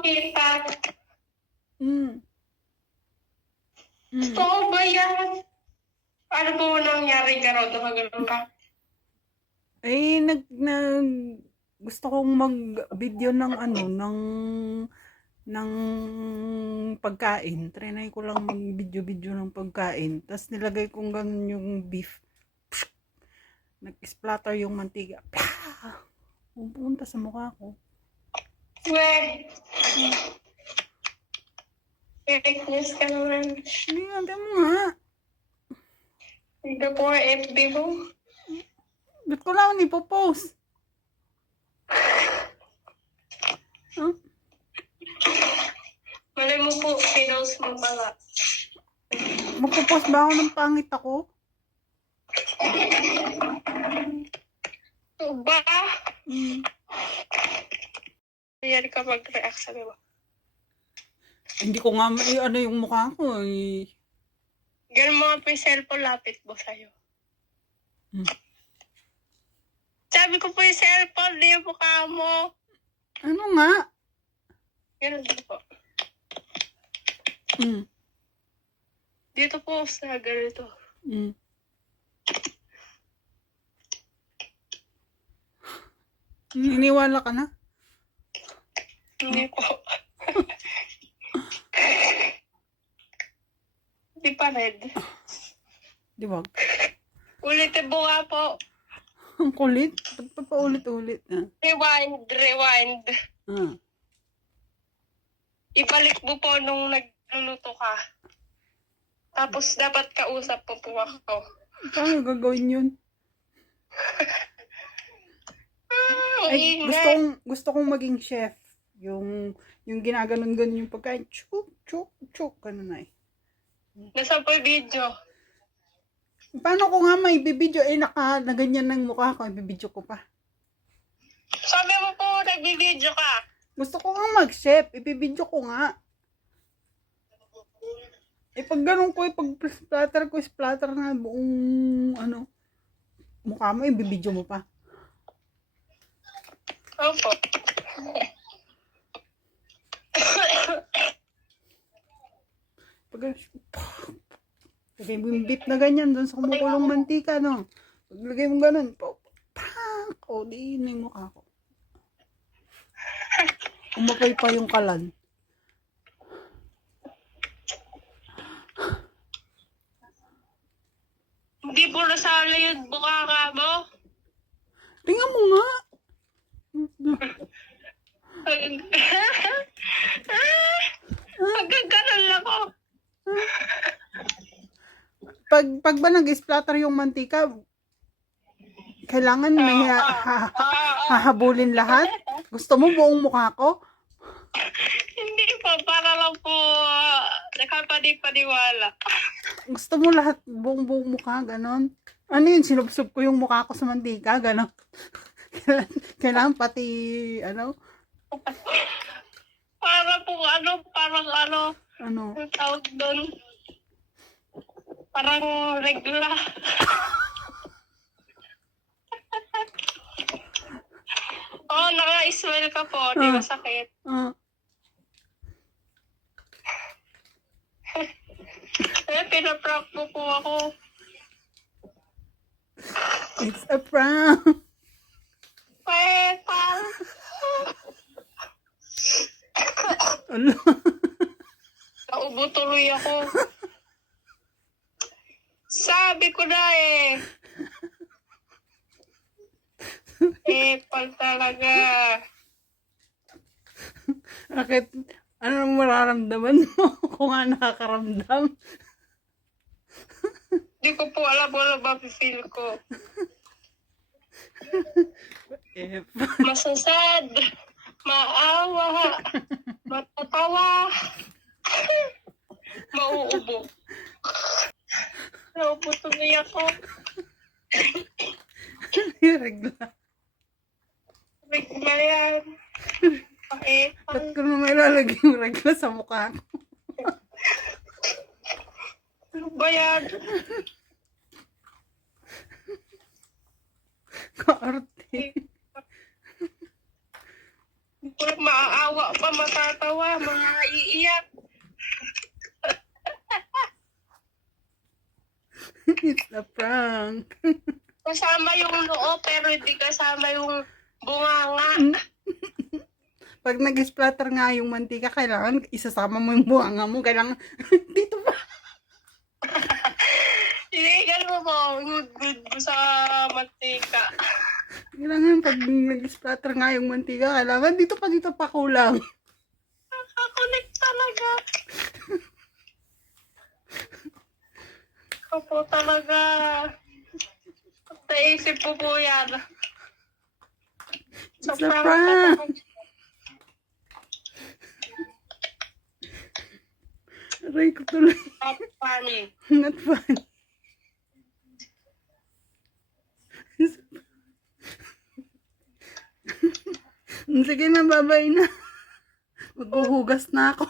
makita. Mm. Mm. Totoo ba yan? Ano po nangyari ka raw? Nakaganon ka? Eh, gusto kong mag-video ng ng pagkain. Trinay ko lang mag-video ng pagkain. Tapos nilagay kong ganun yung beef. Nag-splatter yung mantiga. Pupunta sa mukha ko. Weh. Fake news ka naman. Hindi, ate mo nga. Hindi po ang FB mo. Ba't ko lang ipopost? Huh? Malay mo po, pinost mo pala. Magpopost ba ako ng pangit ako? Ba? Mm. Ayan ka mag-react sa diba? Hindi ko nga ano yung mukha ko. Ganun mo nga po yung cellphone, lapit mo sa'yo. Hmm. Sabi ko po yung cellphone, di yung mukha mo. Ano nga? Ganun po. Mm. Dito po sa ganito. Mm. Iniwala ka na? Hindi po. Hindi pa red. Di ba? Ulitin mo nga po. Ang kulit. Ba't pa paulit-ulit? Rewind. Ah. Ibalik mo po nung nagluluto ka. Tapos dapat kausap po ako. Paano gagawin yun? Ay, gusto kong maging chef. Yung ginaganon-ganon yung pagkain. Chuk. Ganun na eh. Nasa po yung video. Paano ko nga may bibidyo? Eh, na ganyan ng mukha ko. Ibibidyo ko pa. Sabi mo po, nagbibideo ka. Gusto ko nga mag-chef. Ibibidyo ko nga. Eh, pag ganun ko, pag splatter na buong, mukha mo, ibibidyo mo pa. Opo. Lagay mo yung beef na ganyan doon sa kumukulong mantika, no? Paglagay mo ganun, pang! O, di yun yung mukha ko. Umapay pa yung kalan. Hindi po nasala yung mukha ka mo. Tingnan mo nga. Hanggang ganun lang ako. Pag ba nag-splatter yung mantika, kailangan may hahabulin lahat? Gusto mo buong mukha ko? Hindi po, para lang po nakapaniwala. Gusto mo lahat buong mukha, ganon? Ano yun, sinubsob ko yung mukha ko sa mantika, ganon? Kailangan pati, Para po parang Ano? ang tawag doon. Parang regla. Oh, naka-smile ka po, di ba sakit? Pinaprank mo po ako. It's a prank. Pang. Ano? Naubo tuloy ako. Sabi ko na eh. Pal talaga. Bakit? Ano nang mararamdaman mo kung nga nakakaramdam? Di ko po alam kung ano ba feel ko. Masasad. Maawa. Matatawa. Mauubo. Naubo tuloy ako. Regla. Regla yan. Ba't ko naman ilalagay yung regla sa mukha ko? Ano ba yan? Kaarte. Maaawa pa, matatawa, mga iiyak. It's a prank. Kasama yung noo, pero hindi kasama yung bunganga. Pag nag-splatter nga yung mantika, kailangan isasama mo yung buhanga mo. Kailangan, dito pa. Iligan mo po, good mo sa mantika. Kailangan pag nag-splatter nga yung mantika, kailangan dito pa kulang. Nakakonect talaga. Ako po talaga. Naisip po po yan. It's a prank. Aray ko tuloy. Not funny. Not fun. Sige na, babay na. Maghuhugas na ako.